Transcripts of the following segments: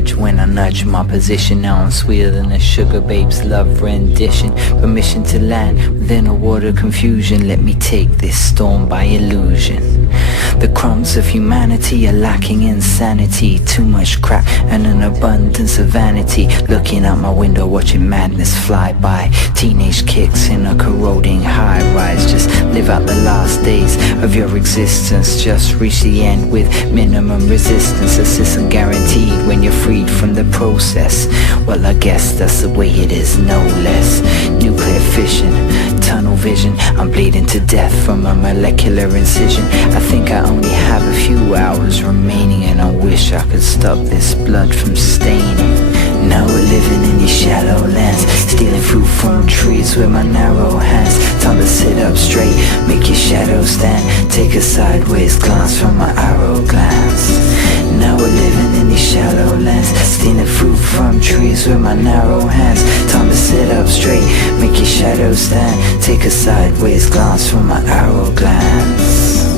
budge when I nudge my position. Now I'm sweeter than a sugar babe's love rendition. Permission to land within a water confusion. Let me take this storm by illusion. The crumbs of humanity are lacking in sanity. Too much crap and an abundance of vanity. Looking out my window watching madness fly by. Teenage kicks in a corroding high rise. Just live out the last days of your existence. Just reach the end with minimum resistance. Assist guaranteed when you're freed from the process. Well, I guess that's the way it is, no less. Nuclear fission, tunnel vision. I'm bleeding to death from a molecular incision. I think I only have a few hours remaining, and I wish I could stop this blood from staining. Now we're living in these shallow lands, stealing fruit from trees with my narrow hands. Time to sit up straight, make your shadow stand. Take a sideways glance from my arrow glands. Now we're living in these shallow lands, stealing fruit from trees with my narrow hands. Time to sit up straight, make your shadow stand. Take a sideways glance from my arrow glands.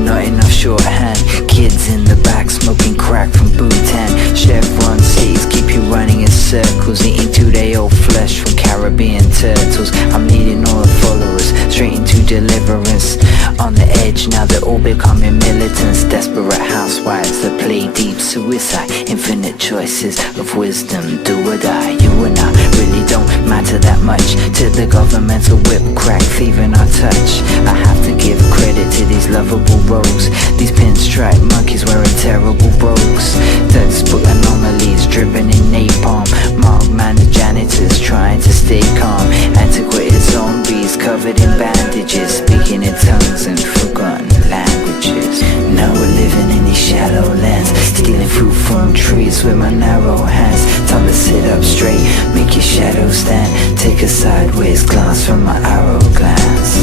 Not enough shorthand. Kids in the back smoking crack from Bhutan. Chevron seats keep you running in circles, eating two-day-old flesh from Caribbean turtles. I'm leading all the followers straight into deliverance. On the edge now they're all becoming militants. Desperate housewives that play deep suicide. Infinite choices of wisdom, do or die. You and I really don't matter that much to the governmental whip crack thieving our touch. I have to give credit to these lovable rogues, these pinstripe monkeys wearing terrible brogues. Textbook anomalies dripping in napalm. Mild-mannered janitors trying to stay calm. Antiquated zombies covered in bandages, speaking in tongues and forgotten languages. Now we're living in these shallow lands, stealing fruit from trees with my narrow hands. Time to sit up straight, make your shadow stand. Take a sideways glance from my arrow glance.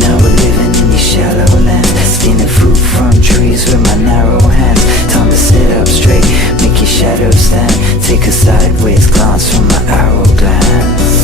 Now we're living in these shallow lands, stealing fruit from trees with my narrow hands. Time to sit up straight, make your shadow stand. Take a sideways glance from my arrow glance.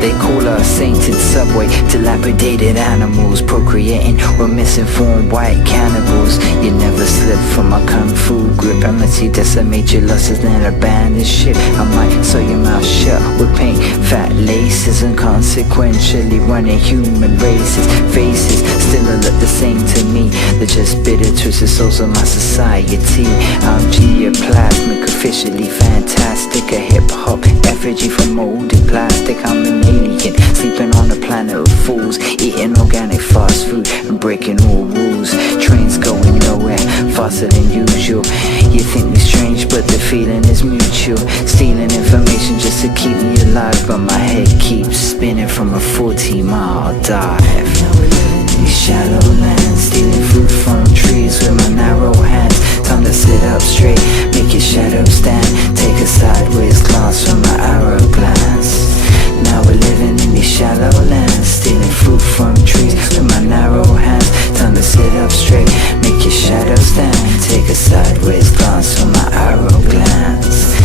They call us sainted subway, dilapidated animals procreating. We're misinformed white cannibals. You never slip from my kung fu grip unless you decimate your losses, then abandon ship. I might sew your mouth shut with paint, fat laces, and consequentially running human races. Faces still look the same to me. They're just bitter twisted souls of my society. I'm geoplasmic, officially fantastic. A hip-hop effigy from molded plastic. I'm an alien, sleeping on a planet of fools, eating organic fast food and breaking all rules. Trains going nowhere, faster than usual. You think me strange, but the feeling is mutual. Stealing information just to keep me alive, but my head keeps spinning from a 40-mile dive. Now we're living in these shallow lands, stealing fruit from trees with my narrow hands. Time to sit up straight, make your shadow stand. Take a sideways glance from my arrow glance. Now we're living in these shallow lands, stealing fruit from trees with my narrow hands. Time to sit up straight, make your shadow stand. Take a sideways glance from my arrow glance.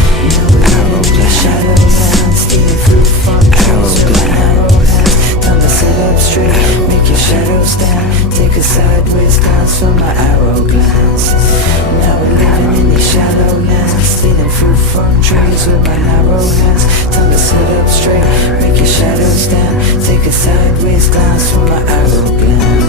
Arrow glance, shadow lands, stealing fruit from trees with my narrow hands. Time to sit up straight, make your shadow stand. Take a sideways glance from my arrow glance. Now we're living in these shallow lands, stealing fruit from trees with my narrow hands. Time to sit up straight, make your shadow stand. Take a sideways glance from my arrow glance.